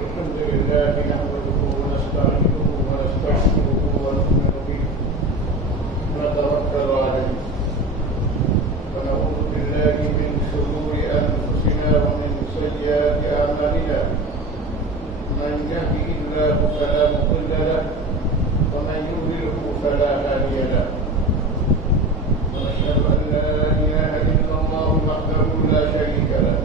الحمد لله نحمده ونستعينه ونستغفره ونؤمن به ونتوكل عليه ونعوذ بالله من شرور أنفسنا ومن سيئات أعمالنا من يهده الله فلا مضل له ومن يضلله فلا هادي له ونشهد أن لا إله إلا الله وحده لا شريك له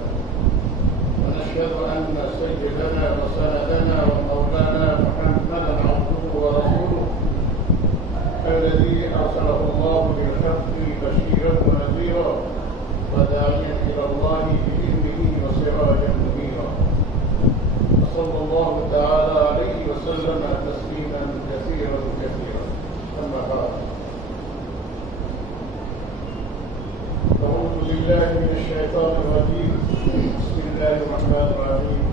ونشهد أن سيدنا وسندنا ومولانا محمدا عبده ورسوله الذي أرسله الله بالحق بشيرا ونذيرا وداعيا إلى الله بإذنه وسراجا منيرا وصلى الله تعالى عليه وسلم تسليما كثيرا كثيرا أما بعد أعوذ بالله من الشيطان الرجيم بسم الله الرحمن الرحيم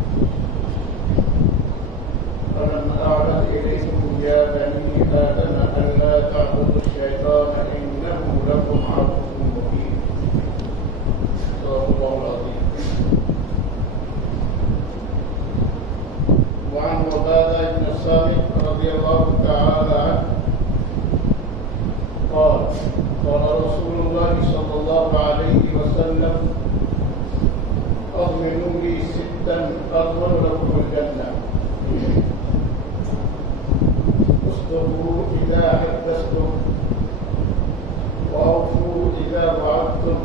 ألم أعهد إليكم يا بني آدم ألا تعبدوا الشيطان إنه لكم عدو مبين صدق الله العظيم. وعن عبادة بن الصامت رضي الله تعالى عنه قال قال رسول الله صلى الله عليه وسلم أضمنوا لي ستا أضمن لكم الجنة اصدقوا إذا حدثتم وأوفوا إذا وعدتم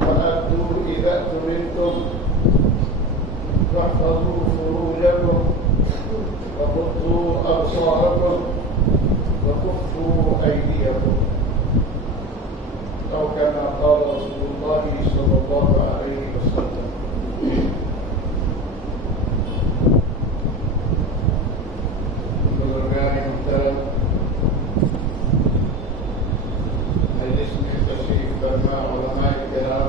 وأدوا إذا اؤتمنتم واحفظوا فروجكم وغضوا أبصاركم وكفوا أيديكم أو كما قال رسول الله صلى الله عليه وسلم. بزرگان محترم، مجلس میں تشریف فرما علماء کرام،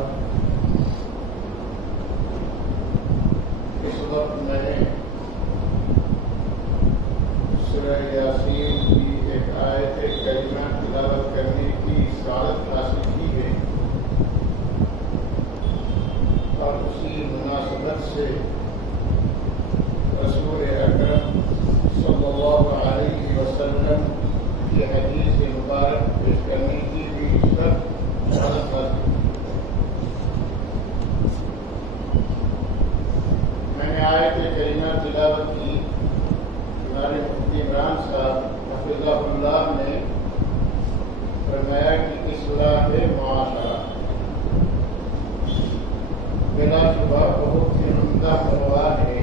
اس وقت میں سورہ یاسین کی ایک آیت کریمہ تلاوت کرنے کی سعادت حاصل کی ہے اور اسی مناسبت سے رسول اکرم صلی اللہ علیہ وسلم کی حدیث مبارک پیش کرنے کی بھی سعادت حاصل کی. میں نے آیت کریمہ تلاوت کی. ہمارے مفتی عمران صاحب حفظہ اللہ نے فرمایا کہ اصلاح معاشرہ بلا شبہ بہت ہی عمدہ عنوان ہے.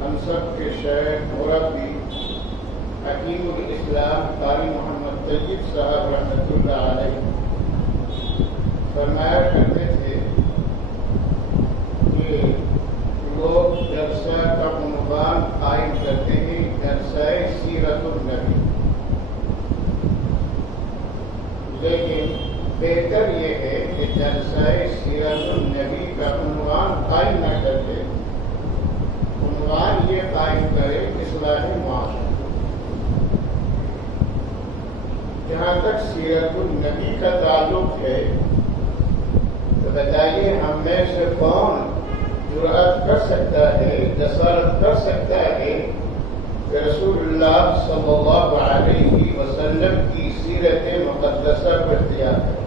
ہم سب کے شیخ مربی حکیم الاسلام قاری محمد طیب صاحب رحمۃ اللہ علیہ فرمایا کرتے تھے کہ لوگ جلسہ کا عنوان قائم کرتے ہیں جلسہ سیرت النبی، لیکن بہتر یہ ہے کہ جلسہ سیرت النبی کا عنوان قائم نہ کرتے، عنوان یہ قائم کرے اصلاح معاشرہ. جہاں تک سیرت النبی کا تعلق ہے تو بتائیے ہم میں سے کون جرأت کر سکتا ہے، جسارت کر سکتا ہے کہ رسول اللہ صلی اللہ علیہ وسلم کی سیرت مقدسہ کو اختیار کرے.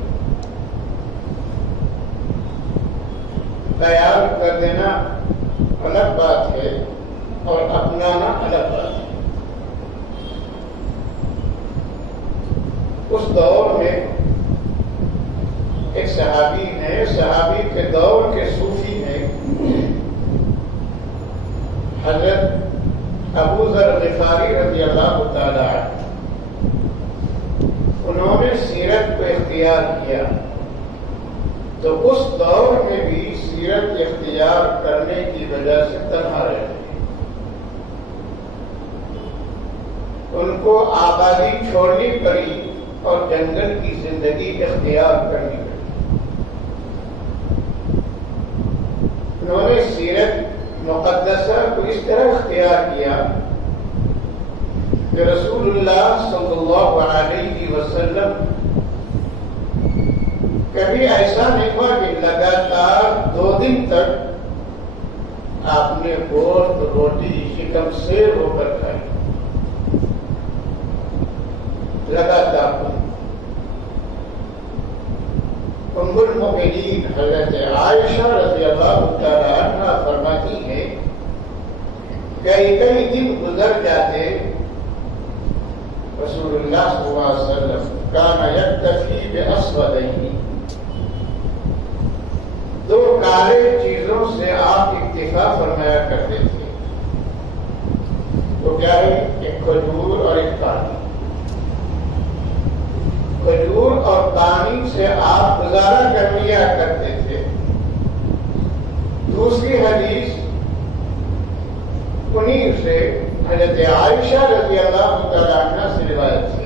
خیال کر دینا الگ بات ہے اور اپنانا الگ بات ہے. اس دور میں ایک صحابی ہیں، صحابی کے دور کے صوفی ہیں حضرت ابو ذر غفاری رضی اللہ تعالی عنہ. انہوں نے سیرت کو اختیار کیا تو اس دور میں بھی سیرت اختیار کرنے کی وجہ سے تنہا رہے. ان کو آبادی چھوڑنی پڑی اور جنگل کی زندگی اختیار کرنی پڑی. انہوں نے سیرت مقدسہ کو اس طرح اختیار کیا کہ رسول اللہ صلی اللہ علیہ وسلم کبھی ایسا نہیں ہوا کہ لگاتار 2 دن تک آپ نے گوشت روٹی شکم سیر ہو کر کھائی، لگاتار۔ ام المؤمنین حضرت عائشہ رضی اللہ تعالی عنہ فرماتی ہیں کئی دن گزر جاتے، رسول اللہ صلی اللہ علیہ وسلم کان یکتفی باسودین، 2 کالے چیزوں سے آپ اکتفا فرمایا کرتے تھے، وہ کیا ہے؟ ایک کھجور اور ایک پانی۔ کھجور اور پانی سے آپ گزارا کر لیا کرتے تھے۔ دوسری حدیث انہیں سے حضرت عائشہ رضی اللہ تعالی عنہ سے روایت ہے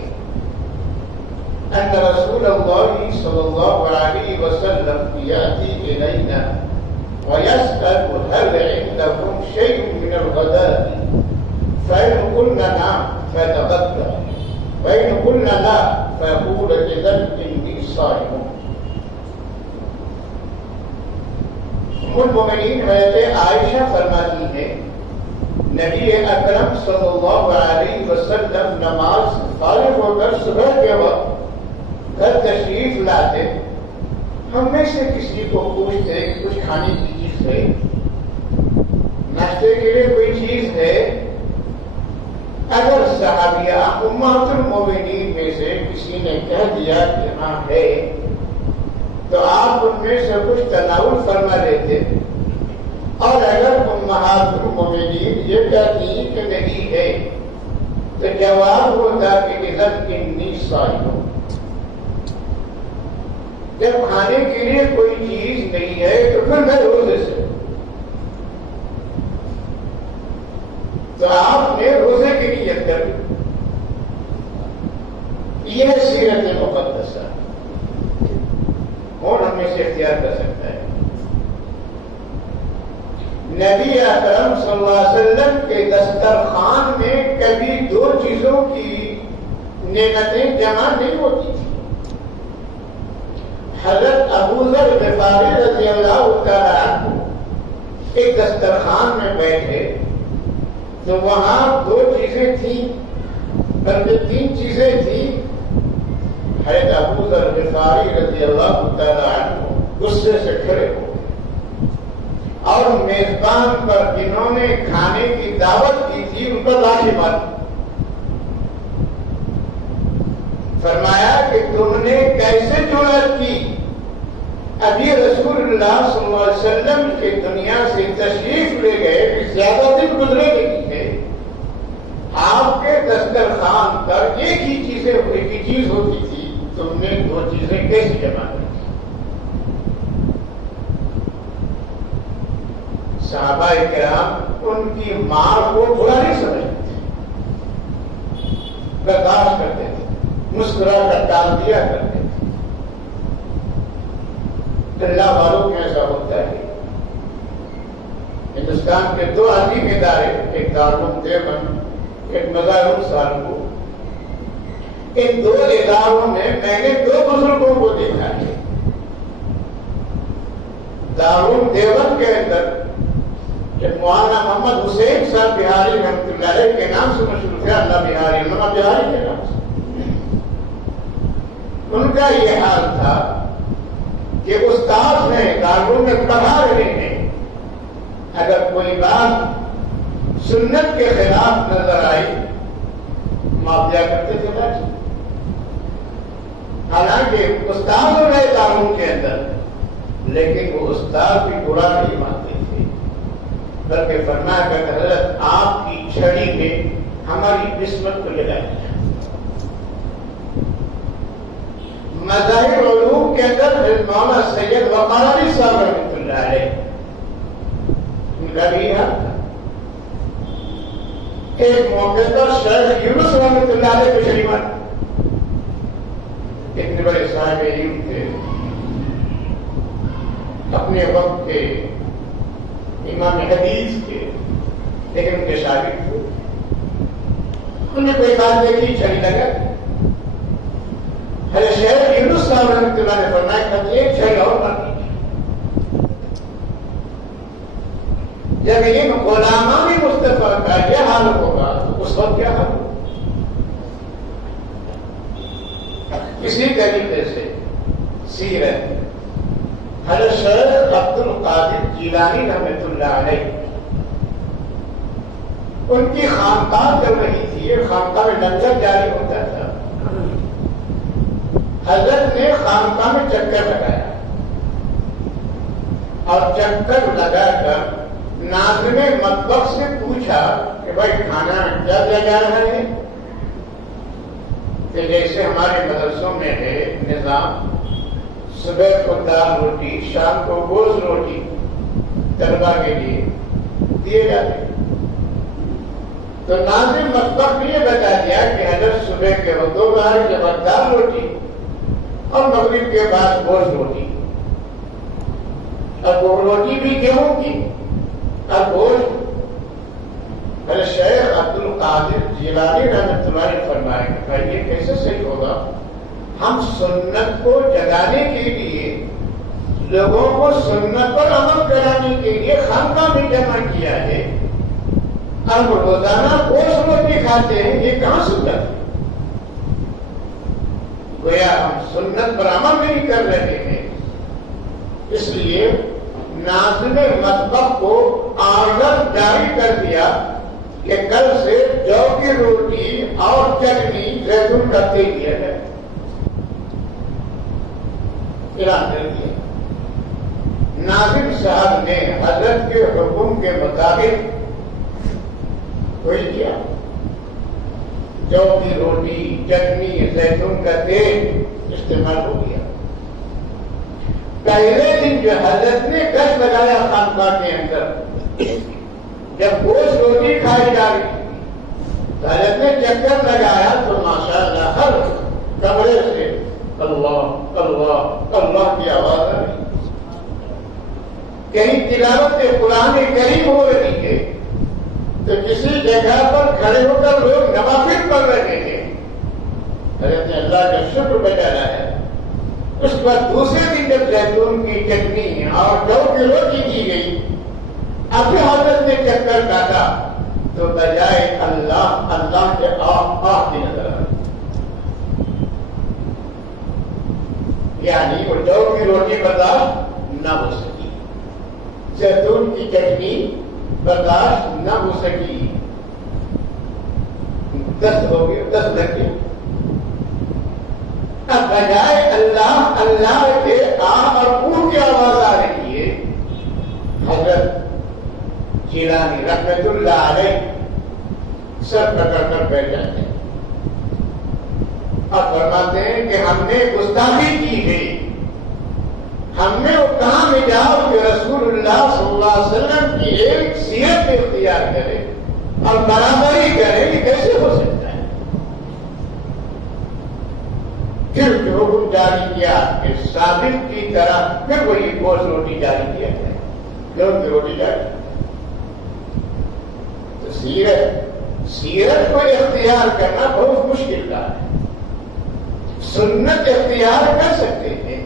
ان رسول اللہ صلی اللہ علیہ وسلم یأتی الینا ویسأل هل عندکم شیء من الغداء فإن قلنا نعم فتغدى وإن قلنا لا فيقول إذن إني صائم۔ ام المؤمنین حضرت عائشہ فرماتی ہیں نبی اکرم صلی اللہ علیہ وسلم نماز سے فارغ ہو کر صبح کے وقت گھر تشریف لاتے، ہم میں سے کسی کو پوچھتے کہ کچھ کھانے کی چیز ہے، ناشتے کے لیے کوئی چیز ہے؟ اگر صحابیہ امہات المومنین میں سے کسی نے کہہ دیا کہ ہاں ہے، تو آپ ان میں سے کچھ تناول فرما لیتے، اور اگر امہات المومنین یہ کہتی کہ نہیں ہے تو جواب ہوتا کہ اذن انی صائم۔ جب کھانے کے لیے کوئی چیز نہیں ہے تو پھر میں روزے سے، تو آپ نے روزے کی نیت کر لی۔ یہ سیرت مقدسہ کون ہم میں سے اختیار کر سکتا ہے؟ نبی اکرم صلی اللہ علیہ وسلم کے دسترخوان میں کبھی 2 چیزوں کی نعمتیں جمع نہیں ہوتی تھی۔ حضرت ابو ذر غفاری رضی اللہ تعالی عنہ ایک دسترخوان میں بیٹھے تو وہاں 2 چیزیں تھیں، بلکہ 3 چیزیں تھیں۔ حضرت ابو ذر غفاری رضی اللہ تعالی عنہ غصے سے کھڑے ہو اور میزبان پر جنہوں نے کھانے کی دعوت کی تھی ان پر لاٹھی ماری، فرمایا کہ تم نے کیسے جرأت کی؟ ابھی رسول اللہ صلی اللہ علیہ وسلم کی دنیا سے تشریف لے گئے کہ زیادہ دن گزرے نہیں تھے، آپ کے دسترخوان پر ایک ہی چیز ہوتی تھی، تم نے 2 چیزیں کیسے جمع کی؟ صحابہ کرام ان کی ماں کو برا نہیں سمجھتے تھے، برداشت کرتے تھے، مسکرا کر ٹال دیا کرتے تھے۔ اللہ والوں میں ایسا ہوتا ہے۔ ہندوستان کے 2 عظیم ادارے، ایک دارالعلوم دیوبند، ایک مزار سالپور، ان 2 اداروں میں نے 2 بزرگوں کو دیکھا ہے۔ دارالعلوم دیوبند کے اندر جب مولانا محمد حسین صاحب بہاری رحمۃ اللہ علیہ کے نام سے مشہور تھے، اللہ بہاری، ماما بہاری کے نام سے، ان کا یہ حال تھا کہ استاد ہیں، دارالعلوم میں پڑھا رہے ہیں، اگر کوئی بات سنت کے خلاف نظر آئی معاف دیا کرتے تھے بچے۔ حالانکہ استاد رہے دارالعلوم کے اندر، لیکن وہ استاد بھی برا نہیں مانتے تھے، بلکہ فرمایا کہ حضرت آپ کی چھڑی میں ہماری قسمت کو لگا دیا۔ مظاہر علوم کے اندر مولانا سید وقار صاحب رحمۃ اللہ علیہ ان کا بھی حال تھا۔ ایک موقع پر شیخ یونس رحمۃ اللہ علیہ کو شریمان، اتنے بڑے صاحب علم تھے، اپنے وقت کے امام حدیث کے، لیکن ان کے شاگرد تھے۔ انہوں نے کوئی بات دیکھی، چھڑی لگا۔ حضرت شیخ یونس صاحب رحمۃ اللہ نے فرمایا کہ ایک شے اور نہ کیجیے، جب ان غلامان مصطفیٰ کا یہ حال ہوگا تو اس وقت کیا حال ہوگا؟ اسی طریقے سے سیرت حضرت شیخ عبد القادر جیلانی رحمۃ اللہ علیہ، ان کی خانقاہ چل رہی تھی، یہ خانقاہ میں لنگر جاری ہوتا تھا، حضرت نے خانقاہ میں چکر لگایا اور چکر لگا کر ناظم مطبخ سے پوچھا کہ بھائی کھانا کیا دیا جا رہا ہے؟ کہ جیسے ہمارے مدرسوں میں ہے نظام، صبح کو دال روٹی، شام کو گوشت روٹی طلبا کے لیے دیے جاتے، تو ناظم مطبخ نے یہ بتا دیا کہ حضرت صبح کے وقت 2 بار کے بعد دال روٹی اور مغرب کے بعد گوشت روٹی، اور وہ روٹی بھی گیہوں کی اور گوشت۔ میرے شیخ عبد القادر جیلانی رحمۃ اللہ نے فرمایا کہ بھائی یہ کیسے صحیح ہوگا؟ ہم سنت کو جگانے کے لیے، لوگوں کو سنت پر عمل کرانے کے لیے خانقاہ میں جمع کیا ہے، اور روزانہ گوشت روٹی کھاتے ہیں، یہ کہاں سنت ہے؟ گویا ہم سنت پر عمل نہیں کر رہے ہیں۔ اس لیے ناظم مطبخ کو آرڈر جاری کر دیا کہ کل سے جو کی روٹی اور چٹنی زیتون کا تیل دیا جائے، اعلان کر دیا۔ ناظم صاحب نے حضرت کے حکم کے مطابق وہی کیا، جو کی روٹی، چٹنی، زیتون کا تیل استعمال ہو گیا۔ پہلے دن جو حضرت نے گشت لگایا خانقاہ کے اندر، جب گوشت روٹی کھائی جا رہی تو حضرت نے چکر لگایا تو ماشاءاللہ ہر کمرے سے اللہ اللہ اللہ کی آواز آ رہی، کہیں تلاوت قرآن کریم ہو رہی ہے تو کسی جگہ پر کھڑے ہو کر لوگ نوافل پڑھ رہے ہیں، حضرت نے اللہ کا شکر بجا لایا۔ اس کے بعد دوسرے دن جب زیتون کی چٹنی اور جو کی روٹی دی گئی، ابھی حضرت نے چکر کاٹا تو بجائے اللہ اللہ کے آہ کی نظر آئی، یعنی وہ جو کی روٹی برداشت نہ ہو سکی، زیتون کی چٹنی برداشت نہ ہو سکی، دست ہو گئے، دست لگ گئے۔ اب بجائے اللہ اللہ کے آہ اور اوہ کی آواز آ رہی ہے، حضرت جیلانی رحمۃ اللہ علیہ سر پکڑ کر بیٹھ جاتے ہیں اور فرماتے ہیں کہ ہم نے گستاخی کی ہے، ہم نے وہ کہاں میں جاؤ کہ رسول اللہ صلی اللہ علیہ وسلم کی ایک سیرت اختیار کرے اور برابری کرے، یہ کیسے ہو سکتا ہے؟ پھر حکم جاری کیا کہ ثابت کی طرح پھر وہی گوشت روٹی جاری کیا جائے، گیہوں کی روٹی جاری۔ تو سیرت کو اختیار کرنا بہت مشکل کام ہے، سنت اختیار کر سکتے ہیں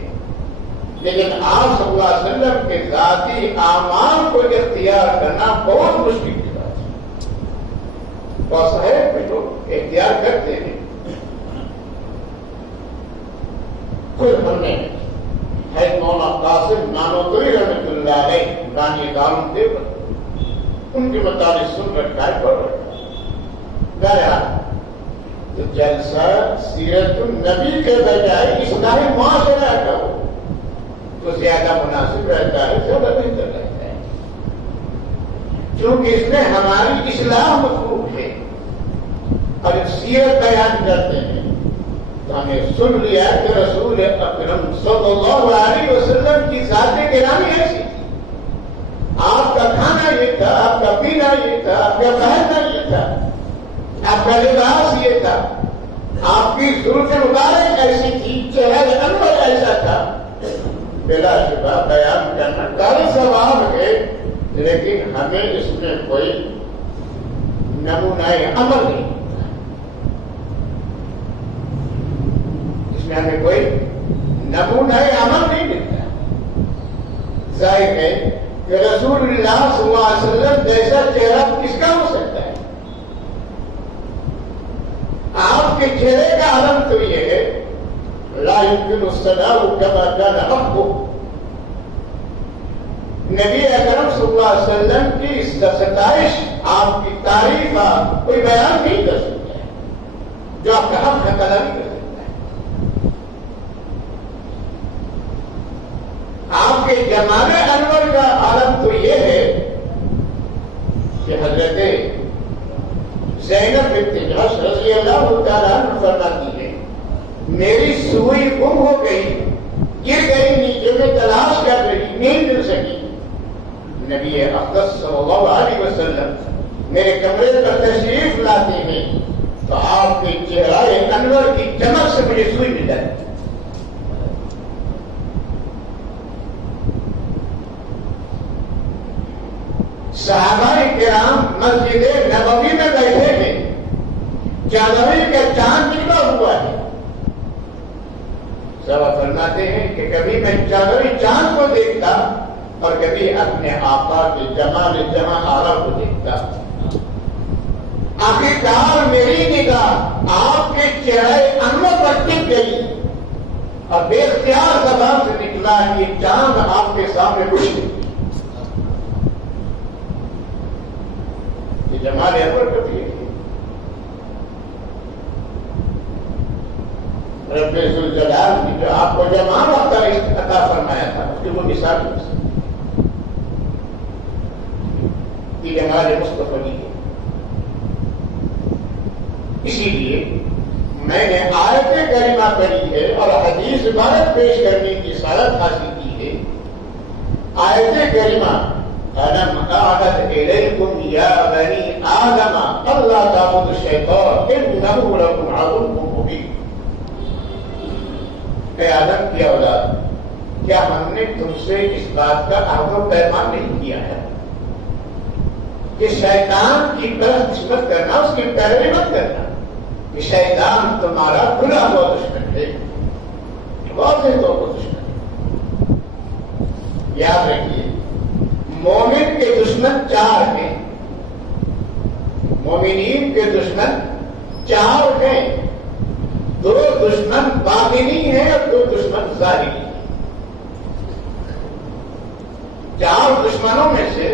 لیکن آپ صلی اللہ علیہ وسلم کے ذاتی اعمال کو اختیار کرنا بہت مشکل کی بات ہے۔ بہت ہے لوگ اختیار کرتے ہیں، پھر ہم نے ہے مولانا قاسم نانوتوی رحمۃ اللہ علیہ رانی دارم دیوبند، ان کے مطابق سن رکھا ہے، پڑھ رکھا ہے۔ بہرحال تو جلسہ سیرت النبی کے بجائے اصلاح معاشرہ کا ہو تو زیادہ مناسب رہتا ہے، زیادہ بہتر رہتا ہے، کیونکہ اس میں ہماری اصلاح مطلوب ہے۔ اور سیرت بیان کرتے ہیں تو ہمیں سن لیا کہ رسول اکرم صلی اللہ علیہ وسلم کی ذات گرامی ایسی تھی، آپ کا کھانا یہ تھا، آپ کا پینا یہ تھا، آپ کا پہننا یہ تھا، آپ کا لباس یہ تھا، آپ کی زلف مبارک ایسی تھی، چہرہ انور ایسا تھا۔ بلا شبہ بیان کرنا کافی ثواب ہے، لیکن ہمیں اس میں کوئی نمونہ عمل نہیں ہوتا، اس میں ہمیں کوئی نمونہ عمل نہیں ملتا. ظاہر ہے کہ رسول اللہ صلی اللہ علیہ وسلم جیسا چہرہ کس کا ہو سکتا ہے؟ آپ کے چہرے کا علم تو یہ ہے لا يمكن الصلاة كما كان حقه. نبی اکرم صلی اللہ علیہ وسلم کی ستائش، آپ کی تعریف کوئی بیان نہیں کر سکتا ہے جو آپ کا حق ہے ادا نہیں کر سکتا ہے. آپ کے جمال انور کا عالم تو یہ ہے کہ حضرت زینب بنت جحش رضی اللہ تعالیٰ عنہ فرماتی ہے میری سوئی گم ہو گئی، گر گئی نیچے میں، تلاش کر رہی، نہیں مل سکی. نبی اقدس صلی اللہ علیہ وسلم میرے کمرے پر تشریف لاتے ہیں تو آپ کے چہرہ انور کی چمک سے مجھے سوئی مل جاتی. صحابہ کرام مسجد نبوی میں بیٹھے تھے، چاندنی کا چاند نکلا ہوا ہے. سب فرماتے ہیں کہ کبھی میں چاندنی چاند کو دیکھتا اور کبھی اپنے آقا کے جمال جمع آرا کو دیکھتا. آخرکار میری نگاہ آپ کے چہرے انور پر ٹک گئی اور بے اختیار زبان سے نکلا یہ چاند آپ کے سامنے کچھ نہیں. یہ جمال انور کبھی ہے. رب ذوالجلال نے جو آپ کو جمال عطا فرمایا تھا اس کی وہ مثال یہ جمال مصطفی ہے. اسی لیے میں نے آیت کریمہ پڑھی ہے اور حدیث عبارت پیش کرنے کی سعادت حاصل کی ہے. آیت کریمہ ألم أعهد إليكم يا بني آدم ألا تعبدوا الشيطان إنه لكم عدو مبين. اے آدم کی اولاد، کیا ہم نے تم سے اس بات کا عہد و پیمان نہیں کیا ہے کہ شیطان کی پرست مت کرنا، اس کی پیروی مت کرنا؟ کہ شیطان تمہارا کھلا ہوا دشمن ہے، واضح طور پر دشمن ہے. یاد رکھیے مومن کے دشمن چار ہیں، مومنین کے دشمن چار ہیں. دو دشمن باطنی ہیں اور دو دشمن ظاہری ہیں. چار دشمنوں میں سے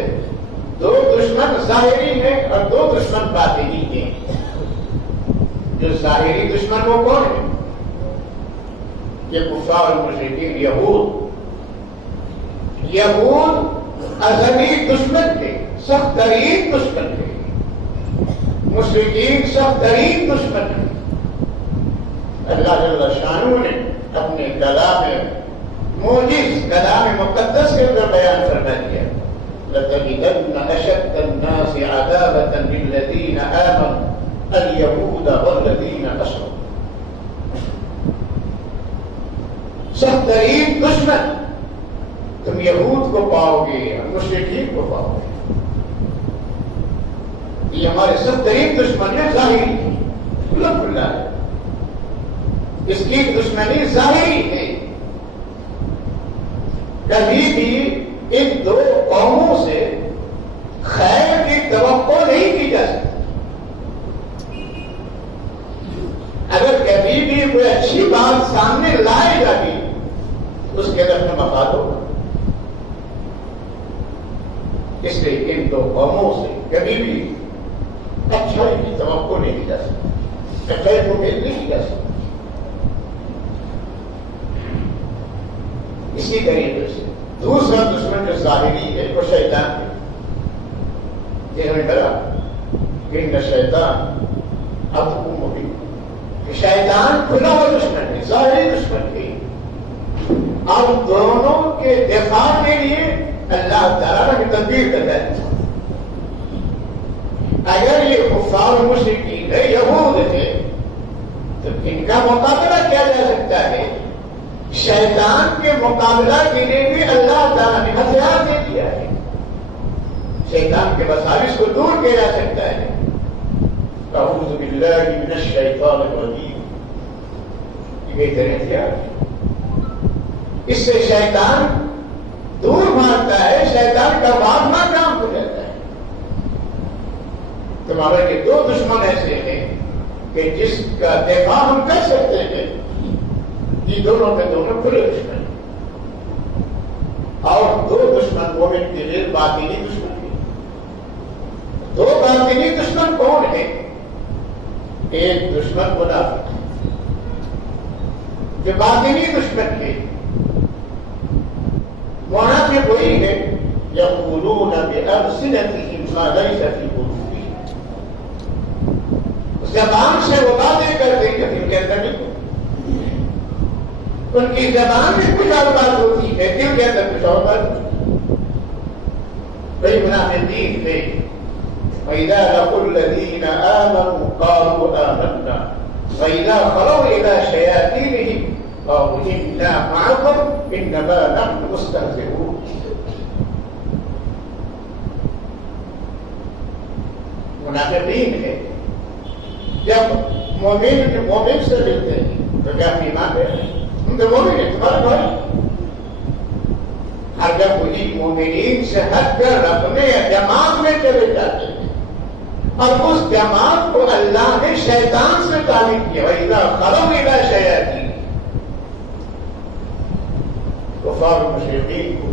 دو دشمن ظاہری ہیں اور دو دشمن باطنی ہیں. جو ظاہری دشمن وہ کون ہے؟ یہ کفار مشرکین یہود. یہود ازلی دشمن تھے، سخت ترین دشمن تھے. مشرکین سخت ترین دشمن تھے. اللہ جل شانہ نے اپنے کلام موجز کلام مقدس کے اندر بیان فرما دیا لَتَجِدَنَّ أَشَدَّ النَّاسِ عَدَاوَةً لِلَّذِينَ آمَنُوا الْيَهُودَ وَالَّذِينَ أَشْرَكُوا. سخت ترین دشمن تم یہود کو پاؤ گے اور مشرکین کو پاؤ گے. یہ ہمارے سخت ترین دشمن ہے، ظاہری ہے، کھلا کھلا ہے. اس کی دشمنی ظاہری ہے. کبھی بھی ان دو قوموں سے خیر کی توقع نہیں کی جا سکتی. اگر کبھی بھی کوئی اچھی بات سامنے لائے گا بھی اس کے اندر مفاد ہوگا. اس لیے ان دو قوموں سے کبھی بھی اچھائی کی توقع نہیں کی جا سکتی، اچھائی کو امید نہیں کی جا سکتی. اسی طریقے سے دوسرا دشمن جو ظاہری ہے وہ شیطان ہے. جنہوں نے کہا کہ ان شیطان عدو مبین، کہ شیطان کھلا ہوا دشمن ہے، ظاہری دشمن ہے. اب دونوں کے دفاع کے لیے اللہ تعالیٰ کی تدبیر کرتا ہے. اگر یہ کفار مشرکین ہے، یہود تھے، تو ان کا مقابلہ کیا جا سکتا ہے؟ شیطان کے مقابلہ کے لیے بھی اللہ تعالیٰ نے ہتھیار دے دیا ہے. شیطان کے وساوس کو دور کیا جا سکتا ہے. اعوذ باللہ من الشیطان الرجیم. یہ بہترین ہتھیار ہے. اس سے شیطان دور بھاگتا ہے، شیطان کا بھاگنا کام ہو جاتا ہے۔ تمہارے کے دو دشمن ایسے ہیں کہ جس کا دفاع ہم کر سکتے ہیں، یہ دونوں کے دونوں کھلے دشمن ہیں، اور دو دشمن مومن کے لیے باطنی دشمن ہیں۔ دو باطنی دشمن کون ہیں؟ ایک دشمن منافق ہے، جو باطنی دشمن ہے منافق وہی ہے یقولون بألسنتهم ما ليس في قلوبهم، زبان سے وہ باتیں کرتے ہیں کہ دل کے اندر نہیں ہوتی، ان کی زبان میں کچھ اور بات ہوتی ہے، دل کے اندر کچھ اور بات ہوتی ہے۔ کئی منافقین تھے وَإِذَا لَقُوا الَّذِينَ آمَنُوا قَالُوا آمَنَّا وَإِذَا خَلَوْا إِلَىٰ شَيَاطِينِهِمْ قَالُوا إِنَّا مَعَكُمْ إِنَّمَا نَحْنُ مُسْتَهْزِئُونَ۔ منافقین ہے، جب مومن سے ملتے ہیں تو کیا ایمان ہے؟ ہم تو مومن ہیں، تمہارا بھائی۔ اور جب وہی مومنین سے ہٹ کر اپنے جماعت میں چلے جاتے ہیں، اور اس جماعت کو اللہ نے شیطان سے تعلیم کیا، وَإِذَا خَلَوْا إِلَىٰ شَيَاطِینِهِمْ، کفار و مشرکین کو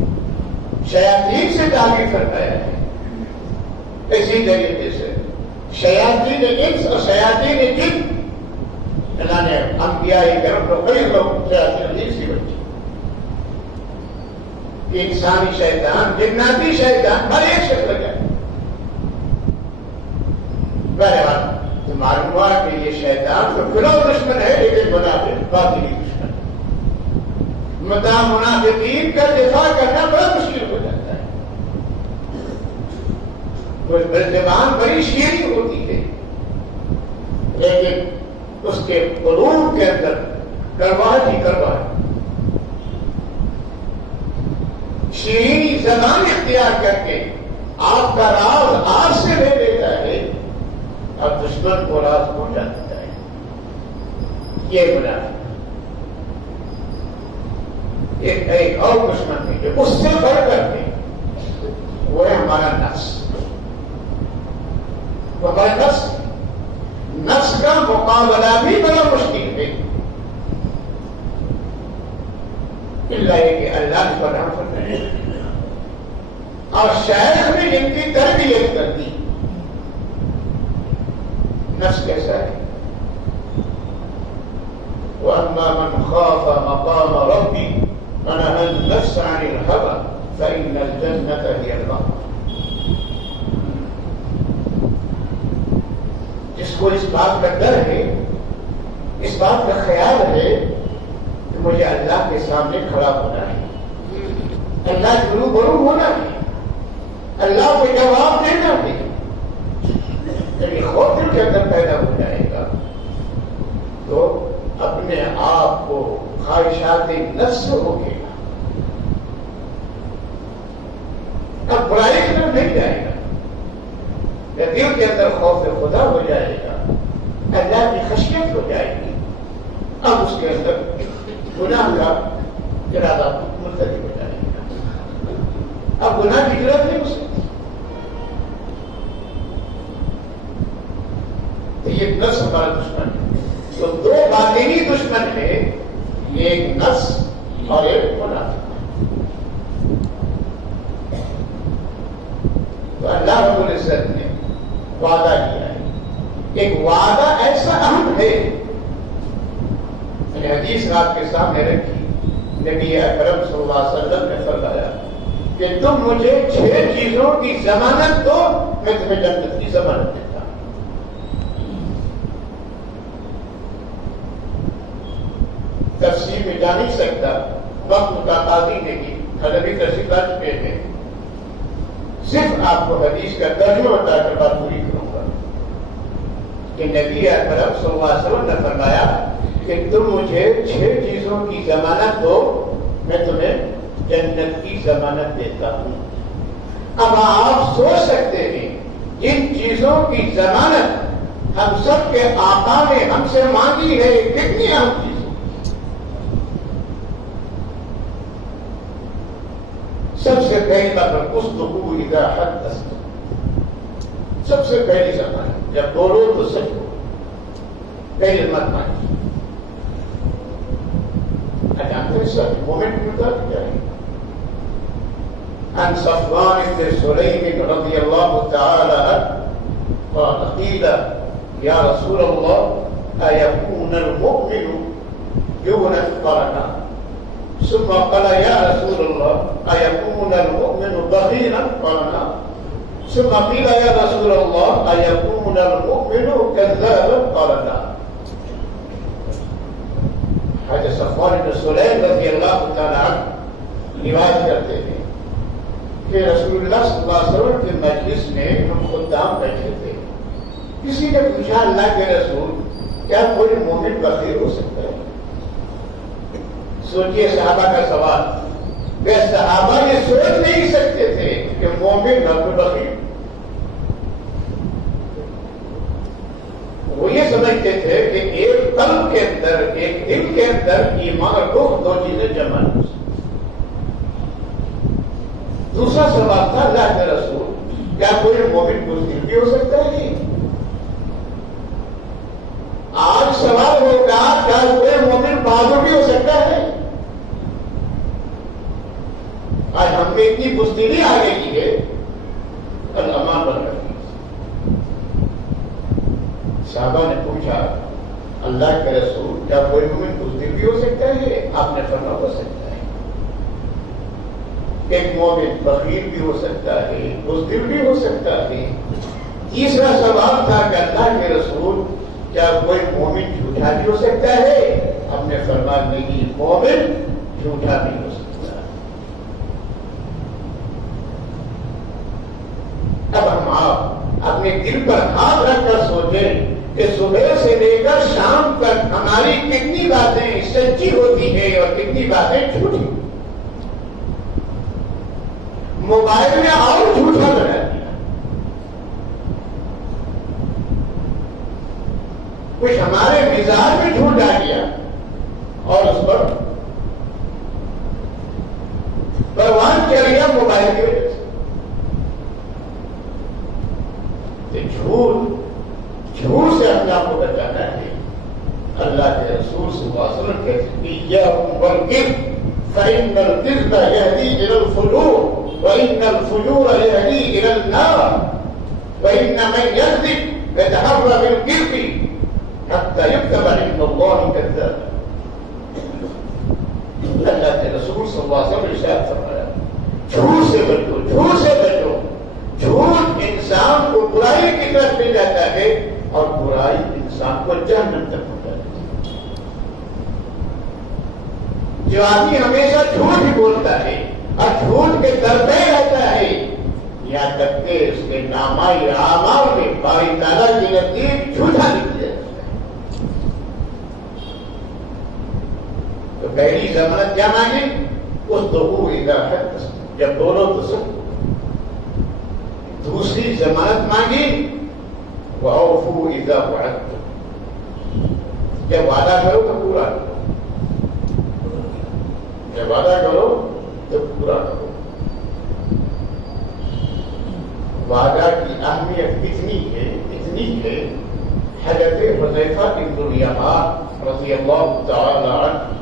شیاطین سے تعلیم فرمایا ہے۔ اسی طریقے سے شیاطین انس اور شیاطین جن، اللہ نے انبیاء کرام کو کئی لوگ شیاطین انس سے بچے، انسانی شیطان، جناتی شیطان، ہر ایک شکل کا۔ بہرحال تو معلوم ہوا کہ یہ شیطان تو کھلا دشمن ہے، لیکن منافق باطنی دشمن ہے۔ منافقین کا دفاع کرنا بڑا مشکل ہو جاتا ہے۔ زبان بڑی شیریں ہوتی ہے، لیکن اس کے قلوب کے اندر کرواہٹ ہی کرواہٹ۔ شیریں زبان اختیار کر کے آپ کا راز آپ سے لے لیتا ہے اور دشمن کو راز پہنچا دیتا ہے۔ یہ منافق ایک اور دشمن ہے جو اس سے بڑھ کر کے وہ ہے ہمارا نفس۔ وہ ہمارا نفس کا مقابلہ بھی بڑا مشکل ہے، اللہ یہ کہ اللہ اس پر رحم فرمائے اور شیخ نے جن کی تربیت کر دی۔ نفس کیسا ہے؟ وَأَمَّا مَنْ خَافَ مَقَامَ رَبِّهِ وَنَهَى النَّفْسَ عَنِ الْهَوَىٰ فَإِنَّ الْجَنَّةَ هِيَ الْمَأْوَىٰ۔ جس کو اس بات کا ڈر ہے، اس بات کا خیال ہے کہ مجھے اللہ کے سامنے کھڑا ہونا ہے، اللہ کے روبرو ہونا ہے، اللہ کو جواب دینا ہے، یعنی خوف دل کے اندر پیدا ہو جائے گا تو اپنے آپ کو خواہشات نفس سے روکے گا، اب برائی کی طرف نہیں جائے گا، دل کے اندر خوف خدا ہو جائے گا، اللہ کی خشیت ہو جائے گی، اب اس کے اندر گناہ کا ارادہ مرتکب ہو جائے گا، اب گناہ کی ضرورت نہیں ہو سکتی۔ تو یہ نفس ہمارا دشمن ہے۔ تو دو باطنی دشمن ہے، ایک نفس اور ایک منافق۔ تو اللہ رب العزت نے وعدہ کیا ہے، ایک وعدہ ایسا اہم ہے، میں نے حدیث آپ کے سامنے رکھی، نبی اکرم صلی اللہ علیہ وسلم نے فرمایا کہ تم مجھے 6 چیزوں کی ضمانت دو، میں تمہیں جنت کی ضمانت دیتا ہوں۔ تفصیل میں جا نہیں سکتا، وقت کا قاضی نہیں، حضرت تشریف لا چکے ہیں، صرف آپ کو حدیث کا ترجمہ بتا کر بات پوری کروں گا کہ نبی اکرم صلی اللہ علیہ وسلم نے فرمایا کہ تم مجھے 6 چیزوں کی ضمانت دو، میں تمہیں جنت کی ضمانت دیتا ہوں۔ اب آپ سوچ سکتے ہیں جن چیزوں کی ضمانت ہم سب کے آقا نے ہم سے مانگی ہے، کتنی اہم چیز، سب سے پہلی بات اصدقوا اذا حدثتم، سب سے پہلی زبان جب بولو تو سچ بولو، پہلے مت مانی. جانتے ہیں سب مومنٹ ملتا کیا ہے. عن صفوان بن سليم رضي الله تعالى عنه قال قيل يا رسول الله أيكون المؤمن يونس قرنا، ثم قال يا رسول الله أيكون المؤمن بخيلا قرنا، ثم قيل يا رسول الله أيكون المؤمن كذابا قرنا. حضرت صفوان بن سليم رضی اللہ تعالی عنہ روایت کرتے ہیں کہ رسول اللہ صلی اللہ علیہ وسلم کے مجلس میں ہم خدام بیٹھے تھے. کسی نے پوچھا اللہ کے رسول کیا کوئی مومن بخیل ہو سکتا ہے؟ سوچئے صحابہ کا سوال. وہ صحابہ یہ سوچ نہیں سکتے تھے کہ مومن نہ تو بخیل. وہ یہ سمجھتے تھے کہ ایک قلب کے اندر، ایک دل کے اندر ایمان اور روح دو چیزیں جمع ہو سکتی. دوسرا سوال تھا اللہ کے رسول کیا کوئی مومن بزدل بھی ہو سکتا ہے؟ آج سوال ہوگا کیا کوئی مومن بہادر بھی ہو سکتا ہے؟ آج ہم میں اتنی بزدلی آ گئی ہے الامان بن رہی. صحابہ نے پوچھا اللہ کے رسول کیا کوئی مومن بزدل بھی ہو سکتا ہے؟ آپ نے فرمایا ہو سکتا ہے. ایک مومن بخیل بھی ہو سکتا ہے، بزدل بھی ہو سکتا ہے. تیسرا سوال تھا کہ اللہ کے رسول کیا کوئی مومن جھوٹا بھی ہو سکتا ہے؟ ہم نے فرمایا نہیں، مومن جھوٹا بھی ہو سکتا ہے. اب ہم آپ اپنے دل پر ہاتھ رکھ کر سوچیں کہ صبح سے لے کر شام تک ہماری کتنی باتیں سچی ہوتی ہیں اور کتنی باتیں جھوٹی. موبائل میں اور جھوٹا بنا دیا، کچھ ہمارے مزاج میں جھوٹ ڈال دیا اور اس پر پروان چڑھ گیا موبائل کی وجہ سے. جھوٹ سے اپنے آپ کو بچانا ہے. اللہ کے رسول صلی اللہ علیہ وسلم کہتے ہیں إياكم والكذب فإن الكذب يهدي إلى الفجور وإن الفجور يهدي إلى النار وإن من يكذب يتحرى بالكذب حتى يكتب عند الله كذابا. اللہ کے رسول صلی اللہ علیہ وسلم ارشاد فرمایا جھوٹ سے بچو، جھوٹ سے بچو. جھوٹ انسان کو برائی کی طرف لے جاتا ہے اور برائی انسان کو جہنم تک پہنچاتی ہے. جو آدمی ہمیشہ جھوٹ ہی بولتا ہے اور جھوٹ کے در پہ رہتا ہے، یہاں تک کہ اس کے نامۂ اعمال میں باری تعالیٰ کی نزدیک جھوٹا لکھ دیا جاتا ہے. تو پہلی ضمانت کیا مانگی؟ اصدقوا اذا حدثتم، جب بولو تو سچ. دوسری ضمانت مانگی وَأَوْفُوا إِذَا وَعَدتُّمْ، جب وعدہ کرو تو پورا کرو، جب وعدہ کرو تو پورا کرو. وعدہ کی اہمیت اتنی ہے حضرت حذیفہ بن الیمان رضی اللہ تعالی عنہ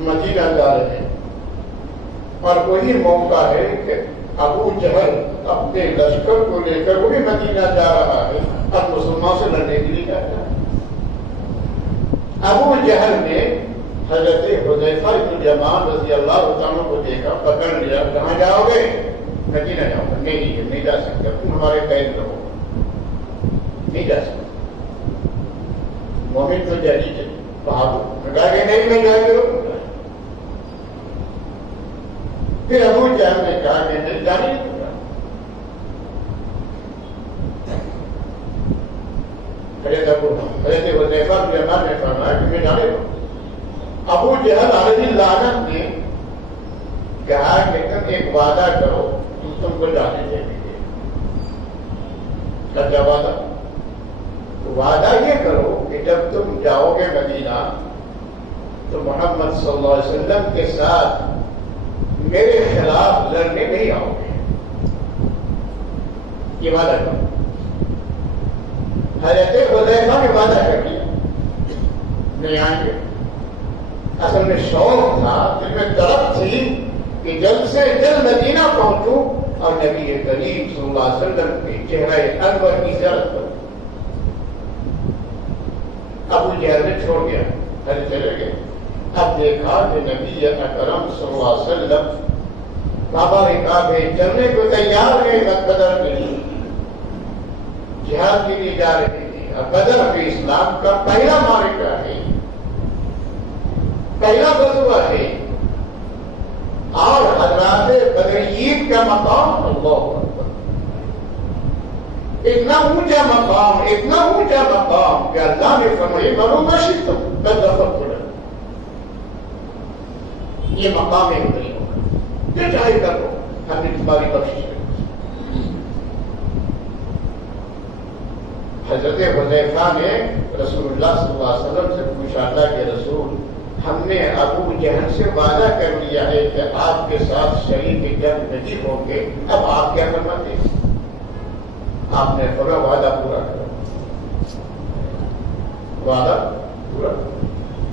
مدینہ جا رہے ہیں اور وہی موقع ہے کہ ابو جہل اپنے لشکر کو لے کر وہ بھی مدینہ جا رہا ہے، اب مسلمان سے لڑنے کے لیے جاتا ہے. ابو جہل نے حضرت حذیفہ بن الیمان رضی اللہ عنہ کو دیکھا، پکڑ لیا. کہاں جاؤ گے؟ مدینہ جاؤ گا. نہیں جا سکتے، تم ہمارے قید رہو، نہیں جا سکتے. مومن تو جاری بہادر کہا کہ نہیں میں جائیں گے. پھر ابو جہل نے کہا کہ نہیں جانے نہیں دوں گا. حضرت حذیفہ بن الیمان نے فرمایا کہ میں جانے دوں. ابو جہل علیہ اللعنت نے کہا کہ تم ایک وعدہ کرو تم کو جانے دیں گے. کیا وعدہ؟ وعدہ یہ کرو کہ جب تم جاؤ گے مدینہ تو محمد صلی اللہ علیہ وسلم کے ساتھ میرے خلاف لڑنے نہیں آؤ گے، یہ وعدہ کرو۔ حضرت حذیفہ نے وعدہ کر دیا نہیں آئیں گے۔ اصل میں شوق تھا، دل میں طلب تھی کہ جلد سے جلد مدینہ پہنچوں اور نبی کریم صلی اللہ علیہ وسلم کے چہرہ انور کی زیارت کروں۔ ابو جہل نے چھوڑ گیا، گھر چلے گئے۔ اب دیکھا کہ نبی اکرم صلی اللہ علیہ وسلم بابا کعبے چلنے کو تیار ہے، بدر کے لیے جہاد کے لیے جا رہے تھے۔ اور بدر میں اسلام کا پہلا معرکہ ہے، پہلا غزوہ ہے، اور حضرات بدریین کا مقام اللہ اکبر، اتنا اونچا مقام، اتنا اونچا مقام کہ اللہ نے فرمایا مرو بشتم قد غفرت لکم، یہ مقام ہے نہیں ہوگا، جو چاہے کر لو، ہم نے تمہاری بخشش کر۔ حضرت حذیفہ نے رسول اللہ صلی اللہ علیہ وسلم سے پوچھا، اللہ کے رسول ہم نے ابو جہل سے وعدہ کر لیا ہے کہ آپ کے ساتھ شریک جنگ نہیں ہوں گے، اب آپ کیا فرماتے ہیں؟ آپ نے پورا وعدہ پورا کرو، وعدہ پورا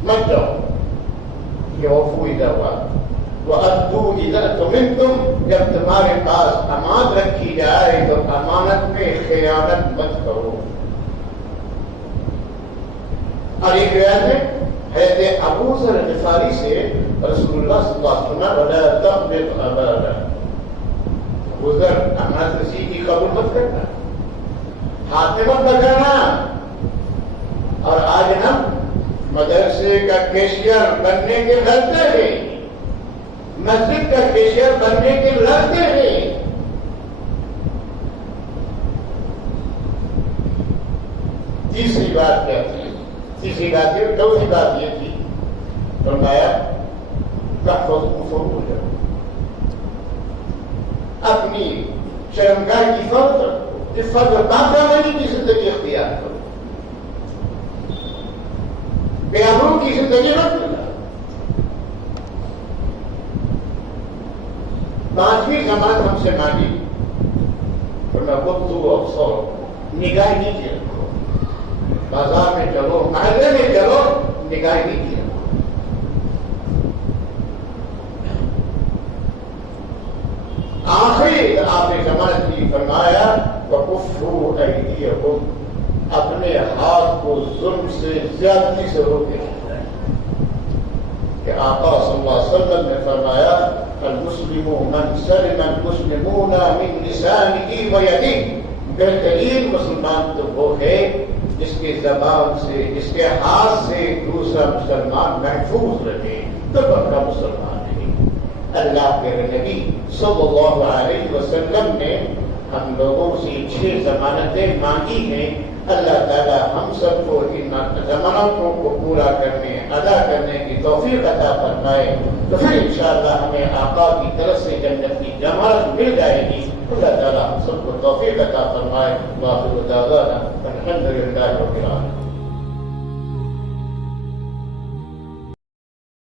مت جاؤ، یہ وفو اذا وعد وَأَدُّوا إِذَا تُمِنْتُمْ، جب تمہارے پاس امانت رکھی جائے تو امانت میں خیانت مت کرو۔ اور ایک روایت میں حضرت ابو ذر غفاری سے رسول اللہ صلی اللہ علیہ وسلم وَلَا تَقْبِضْ أَبَدًا، ابو ذر امانت رسی کی قبول مت کرنا، ہاتھ میں مت لگانا۔ اور آج ہم مدرسے کا کیشیئر بننے کے لڑتے ہیں، مسجد کا کیشیئر بننے کے لڑتے ہیں۔ تیسری بات کیا تھی؟ تیسری بات یہ، چوتھی بات یہ تھی، فرمایا تحفظ فروجکم، اپنی شرمگاہ کی حفاظت رکھو، عفت پاکدامنی کی زندگی اختیار کرو، بے آبرو کی زندگی مت گزارو۔ پانچویں ضمانت ہم سے مانگی، فرمایا غضوا ابصارکم، نگاہ نیچے رکھو، بازار میں چلو، محلے میں چلو، نگاہ نیچے رکھو۔ آخری آپ نے ضمانت کی، فرمایا وَكُفُّوا أَيْدِيَكُمْ، اپنے ہاتھ کو ظلم سے، زیادتی سے روکے رکھنا ہے۔ کہ آقا صلی اللہ علیہ وسلم نے فرمایا المسلم من سلم المسلمون من لسانه ويده، بہترین مسلمان تو وہ ہے جس کے زبان سے، جس کے ہاتھ سے دوسرا مسلمان محفوظ رہے، تو پکا مسلمان ہے۔ اللہ کے نبی صلی اللہ علیہ وسلم نے ہم لوگوں سے 6 ضمانتیں مانگی ہیں۔ اللہ تعالی ہم سب کو ان ضمانتوں کو پورا کرنے، ادا کرنے کی توفیق عطا فرمائے، تو پھر انشاءاللہ ہمیں آقا کی طرف سے جنت کی ضمانت مل جائے گی۔ اللہ تعالی ہم سب کو توفیق عطا فرمائے۔ وآخر دعوانا الحمد للہ رب العالمین۔